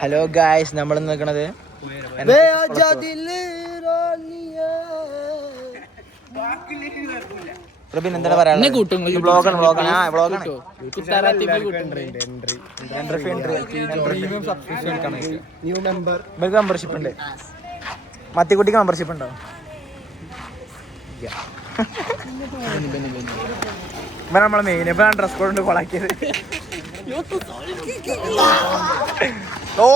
Hello guys, നമ്മൾ നിൽക്കണത് എന്താണ് പറയാനുള്ളത്? മെമ്പർഷിപ്പ് ഉണ്ട്. മത്തിക്കുട്ടിക്ക് മെമ്പർഷിപ്പ് ഉണ്ടോ? ഇപ്പൊ നമ്മളെ മെയിൻ ഇപ്പൊ ഡ്രസ് കോഡ് കൊണ്ട് കൊളാക്കിയത്. ഓ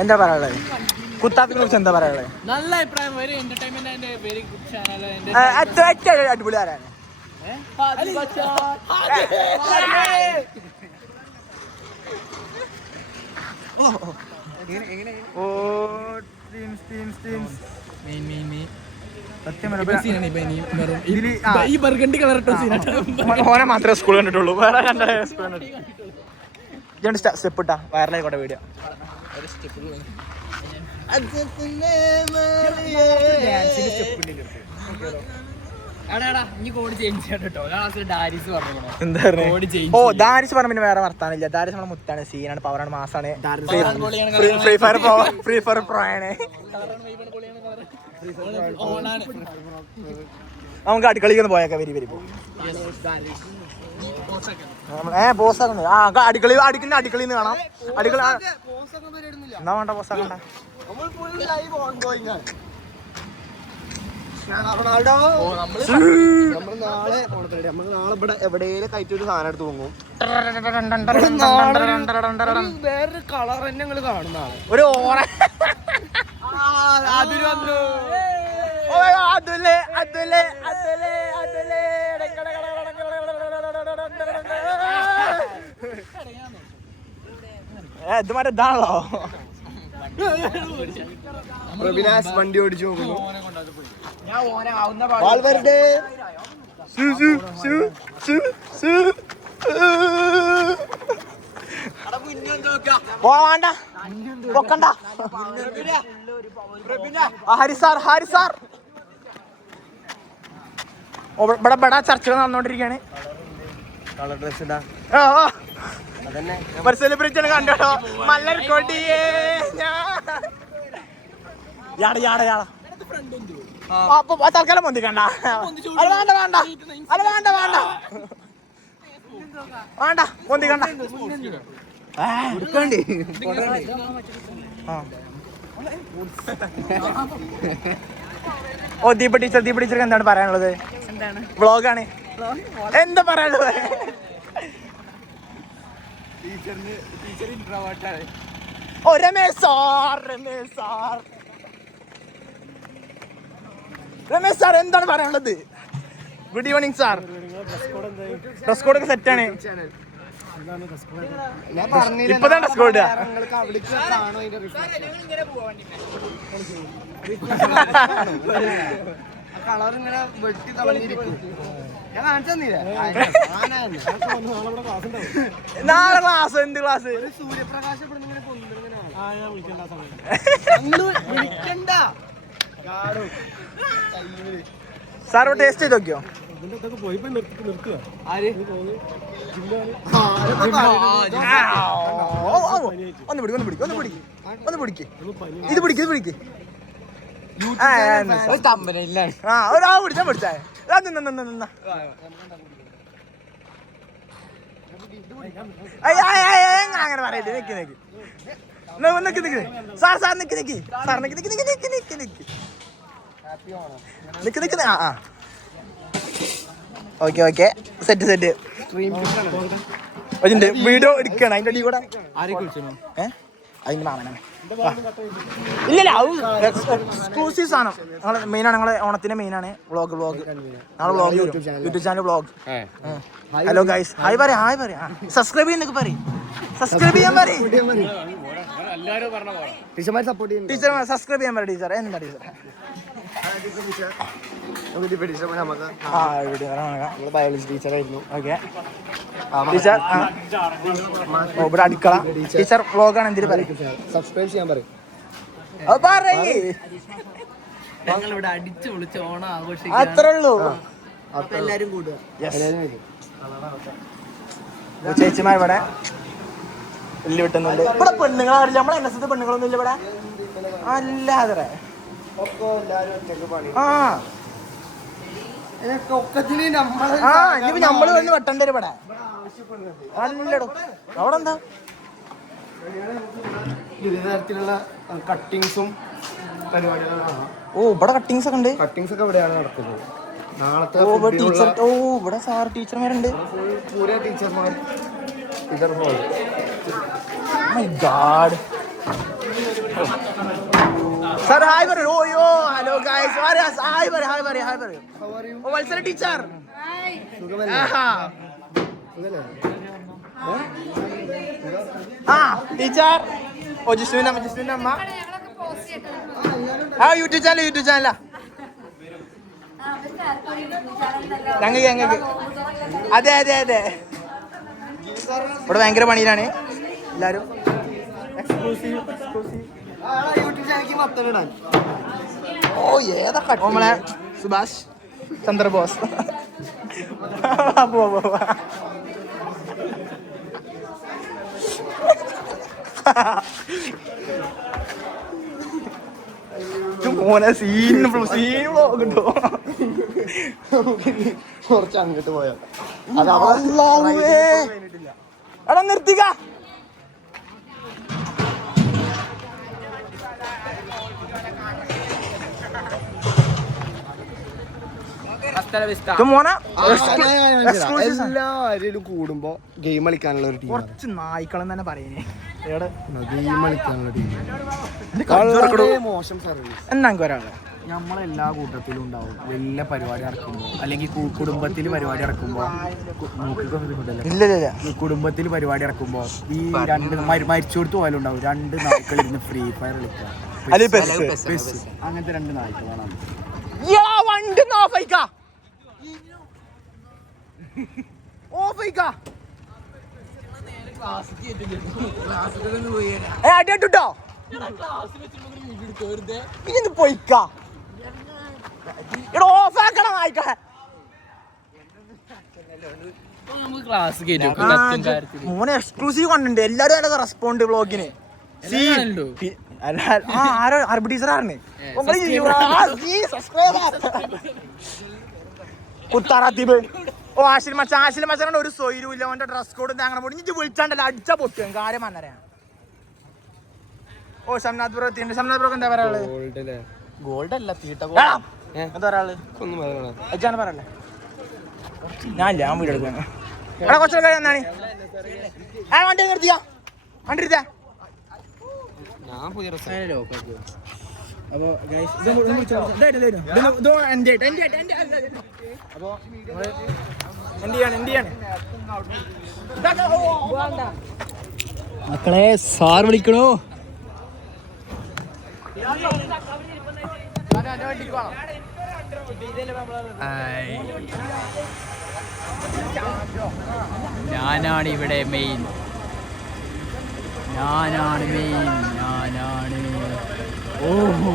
എന്താ പറയാനുള്ളത്? കുത്താപ്പിനെ കുറിച്ച് എന്താ പറയാനുള്ളത്? നല്ല അഭിപ്രായം. അടിപൊളി ആരാണ്? ഓനെ മാത്രമേ സ്കൂൾ കണ്ടിട്ടുള്ളൂ, വേറെ സ്റ്റെപ്പ് ഇട്ടാ വൈറലായിക്കോട്ടെ വീഡിയോ. ഓ ദാരിസ് പറഞ്ഞ പിന്നെ വേറെ വർത്താനില്ല. ദാരിസ് നമ്മളെ മുത്താണ്, സീനാണ്, പവറാണ്, മാസാണ്, ഫ്രീ ഫയർ പ്രോ ആണ്. നമുക്ക് അടുക്കളയ്ക്കൊന്ന് പോയേക്കാം. വരി പോസാക്കണ്ട. അടുക്കളയിൽ കാണാം. അടുക്കള എന്നാ വേണ്ട, പോസാക്കണ്ട. നാളെ ഇവിടെ എവിടെയും കയറ്റൊരു സാധനം എടുത്ത് പോകും. വേറൊരു കളർ തന്നെ ഞങ്ങള് കാണുന്ന ഒരു ഓറ ഇത് മറ്റേ ഇതാണല്ലോ. പ്രഭിനാസ് വണ്ടി ഓടിച്ചു പോകുന്നു. പോവാണ്ട പൊക്കണ്ട. ഹരിസാർ ഇവിടെ ചർച്ചകൾ നടന്നോണ്ടിരിക്കാണ്. സെലിബ്രിറ്റി കണ്ടോ? മല്ലർക്കൊടിയേ തൽക്കാലം പൊന്തിക്കണ്ട. വേണ്ട പൊന്തിക്കണ്ട. ഓ ദീപ ടീച്ചർക്ക് എന്താണ് പറയാനുള്ളത്? വ്ളോഗാണ്. എന്താ പറയാനുള്ളത്? ഓ രമേശ് സാർ എന്താണ് പറയാനുള്ളത്? Good evening sir. ഡ്രസ് കോഡൊക്കെ സെറ്റാണ്. ഇപ്പതാണ് ഡ്രസ് കോഡ്. കളറിങ്ങനെ വെട്ടി തളഞ്ഞിരിക്കും. നാളെ ക്ലാസ്. എന്ത് ക്ലാസ്? സൂര്യപ്രകാശം വിളിക്കണ്ട. സാറ് ടേസ്റ്റ് ചെയ്ത് നോക്കിയോ? ഒന്ന് പിടിക്ക്. ഇത് പിടിക്ക്. ഒരാ പിടിച്ചാ അങ്ങനെ പറയട്ടെ. നിക്ക് സാർ നിക്ക്. Okay set. വീഡിയോ എടുക്കണം. അതിന്റെ അടി കൂടെ അതിന്റെ മാമനാണ്. ഇല്ല എക്സ്ക്ലൂസീവ് സാധനം. മെയിനാണ് ഞങ്ങളെ ഓണത്തിന്റെ മെയിനാണ് വ്ളോഗ്. നാളെ vlog YouTube channel vlog. Hello guys, hi പറയാ. സബ്സ്ക്രൈബ് ചെയ്യാൻ പറയും. ടീച്ചർമാർ സബ്സ്ക്രൈബ് ചെയ്യാൻ പറയും. ടീച്ചർ എന്താ ടീച്ചർ? ബയോളജി ടീച്ചറായിരുന്നു. Okay teacher. ഇവിടെ അടുക്കള ടീച്ചർ വ്ളോഗാണ്. എന്തിനു പറയും? സബ്സ്ക്രൈബ് ചെയ്യാൻ പറയും. അത്രേ ഉള്ളൂ. എല്ലാരും കൂടുക. ചേച്ചിമാർ ഇവിടെ വലിയ വിട്ടുന്നുണ്ട്. ഇവിടെ പെണ്ണുങ്ങളാറില്ല, നമ്മളെ എൻഎസ്എസ് പെണ്ണുങ്ങളൊന്നും ഇല്ല ഇവിടെ. അല്ലാതെ ഇനിയിപ്പോ നമ്മള് വന്ന് വെട്ടേണ്ടി വരും ഇവിടെ. അല്ലടോ അവിടെ എന്താ വിവിധ തരത്തിലുള്ള കട്ടിങ്സും പരിപാടികളും. ഓ ഇവിടെ കട്ടിങ്സ് ഒക്കെ ഉണ്ട്. കട്ടിങ്സ് ഒക്കെ ഇവിടെയാണ് നടക്കുന്നത്. നാളത്തെ ടീച്ചർ ഇവിടെ സാർ ടീച്ചർമാരുണ്ട്. ടീച്ചർമാർ സർ ഹായ് പറയൂ. ഓയോ ഹലോ ഗൈസ്, ഹായ് പറയൂ, ഹായ് പറയൂ, ഹായ് പറയൂ. ഓ വത്സല ടീച്ചർ. ആ ടീച്ചർ. ഓ ജിഷ്ണുവിന്റെ അമ്മ. ആ യൂട്യൂബ് ചാനലാ ഞങ്ങൾക്ക്. അതെ അതെ അതെ, ഇവിടെ ഭയങ്കര പണിയിലാണ് എല്ലാരും. ഓ ഏതാ നമ്മളെ സുഭാഷ് ചന്ദ്രബോസ്. മോനെ സീൻ കിട്ടോ കുറച്ച് അങ്ങോട്ട് പോയാ എടാ നിർത്തിക്ക. എല്ലാരും കൂടുമ്പോ ഗെയിം കളിക്കാനുള്ള ഒരു ടീം. കുറച്ച് നായ്ക്കളെന്ന് തന്നെ പറയുന്നേ. ഗെയിം കളിക്കാനുള്ള ടീം. മോശം സർവീസ് എന്നാ ഒരാള് നമ്മളെല്ലാ കൂട്ടത്തിലും ഉണ്ടാവും. വലിയ പരിപാടി ഇറക്കുമ്പോ അല്ലെങ്കിൽ കുടുംബത്തിൽ പരിപാടി ഇറക്കുമ്പോ കുടുംബത്തിൽ പരിപാടി ഇറക്കുമ്പോ ഈ രണ്ട് മരിച്ചു കൊടുത്ത് പോയാലും ഉണ്ടാവും. രണ്ട് നായ്ക്കളിരുന്ന് ഫ്രീ ഫയർ കളിക്കുക. അങ്ങനത്തെ രണ്ട് നായ്ക്കളാണ്. അടിട്ടോ പോയിക്കാ. ഓഫാക്കണം നായിക്കളെ. മോനെ എക്സ്ക്ലൂസീവ് കണ്ടിട്ടുണ്ട്. എല്ലാരും നല്ല റെസ്പോണ്ട് വ്ളോഗിന്. ആരോ അറബി ടീച്ചറാണ് കുത്താറാത്തീപ്. ഓ ആശിൽ മച്ചാൻ ഒരു സ്വൈരൂല്ല. ഓന്റെ ഡ്രസ് കോഡ് അങ്ങനെ പോയി ഇഞ്ചി വിളിച്ചാണ്ടല്ലോ അടിച്ചാ പൊട്ടും കാര്യം അന്നേരം. ഓ ഷംനാഥ് ബ്രോ എത്തിണ്ട്. ഷംനാഥ് ബ്രോ എന്താ പറയാള്? ഗോൾഡ് അല്ല തീട്ട എന്താ പറയാള്? അജ്ജാണ് പറയല്ലേ. ഞാൻ വീട് എടുക്കാണ്. എടാ കൊച്ചു കഴിയാന്നാണ് വണ്ടി നിർത്തിയാ വണ്ടി എടുത്താ. മക്കളെ സാർ വിളിക്കണോ? ഞാനാണ് ഇവിടെ മെയിൻ. ഞാനാണ്. ഓഹോ